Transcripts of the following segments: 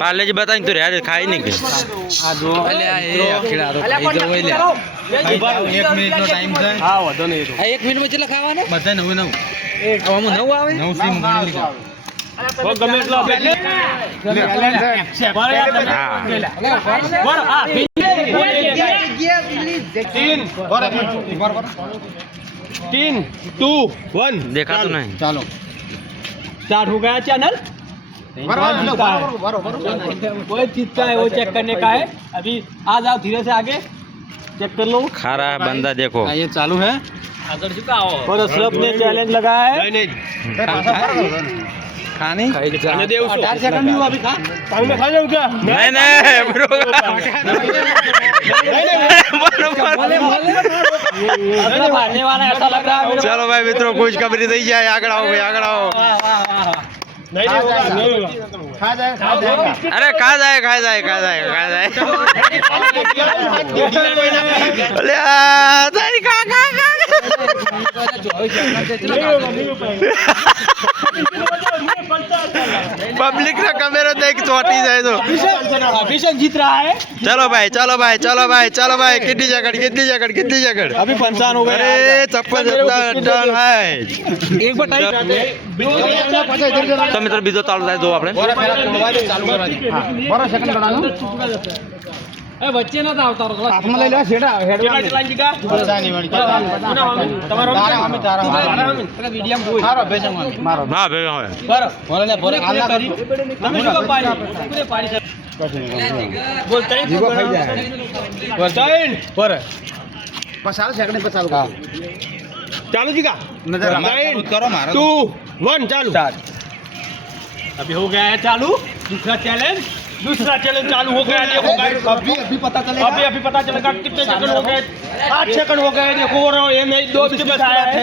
પાર્લેજી બતાવી તો રહ્યા ખાઈ નહીં કે આ જો એક મિનિટ નો ટાઈમ છે. હા વધો નહીં. 1 મિનિટ માં કેટલા ખાવાના બધા 9 આવામાં 9 આવે 9 સીમ ગણી લીધા. ઓ ગમે એટલો तीन टू वन देखा तो नहीं. चलो स्टार्ट हो गया चैनल. कोई जीतता है वो चेक करने का है. अभी आ जाओ धीरे से आगे चेक कर लो. खा रहा है बंदा देखो. ये चालू है और अशरफ ने चैलेंज लगाया है. खाने 18 सेकंड में हुआ अभी खा पानी में खा जाऊं क्या? नहीं ब्रो. मारने वाला ऐसा लग रहा है. चलो भाई मित्रों खुशखबरी दी जाए. आगे आओ भाई आगे आओ. नहीं होगा. अरे खा जाए पब्लिक का कैमरा देख चोटी जाए तो अभिषेक जीत रहा है. चलो भाई कितनी जगह अभी 55 हो गए. अरे चप्पल टन है. एक बार तो मित्र बीजो चालू થાય જો આપણે વચ્ચે ના આવતા હાથમાં લઈ લે છેડા હેડ લાઈન કા બસાની વાળી તમારો વિડિયમ બોલ મારો બેસંગ મારો ના ભેગા હોય બરો બોલે બોલે આલા કરી તમે શું પાડી પૂરે પાડી બોલ તઈ જીવો ખાઈ જાય બોલ તઈ પર પસાલ સેકન્ડ પર ચાલુ चालू जी का नजर करो मारो 2 1 चालू. अभी हो गया है चालू दूसरा चैलेंज चालू हो गया. देखो अभी पता चलेगा. अभी पता चलेगा कितने सेकंड हो गए. 8 सेकंड हो गए. देखो ये नहीं 2 बिस्किट आया है.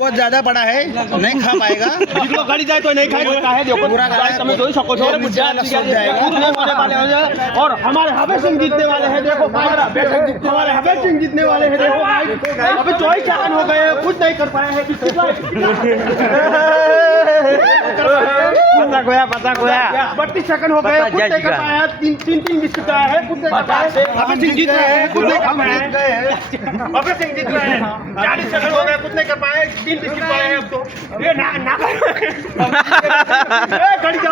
बहुत ज्यादा पड़ा है नहीं खा पाएगा. जिसको गाड़ी जाए तो नहीं खा सकता है. देखो पूरा તમે જોઈ શકો છો और हमारे हबे सिंह जीतने वाले हैं. देखो हमारे हबे सिंह जीतने वाले हैं. देखो अभी 24 सेकंड हो गए कुछ नहीं कर पाए हैं. पता खोया 32 सेकंड हो गए कुछ नहीं कर पाया. तीन बिस्किट आया है कुछ नहीं कर पाया. हबे सिंह जीत रहे हैं कुछ नहीं खा पाए. हबे सिंह जीत रहे हैं 40 सेकंड हो गए कुछ नहीं कर पाए. 3 बिस्किट पाए हैं अब तो ये ना गाड़ी जा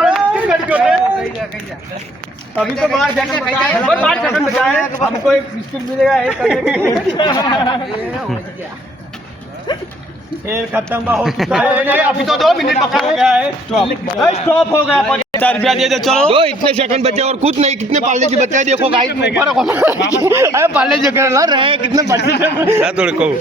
अभी तो 12 सेकंड बचा है. हमको एक बिस्किट मिलेगा एक करने के लिए. खत्म हो चुका है. अभी तो 2 मिनट बचा हो गया है. स्टॉप हो गया. 50 रुपया दे दो चलो. दो इतने सेकंड बचे और कुछ नहीं. कितने पार्ले जी बचे देखो गाइस पार्ले जी कर रहे हैं कितने बचे. थोड़े कहूँ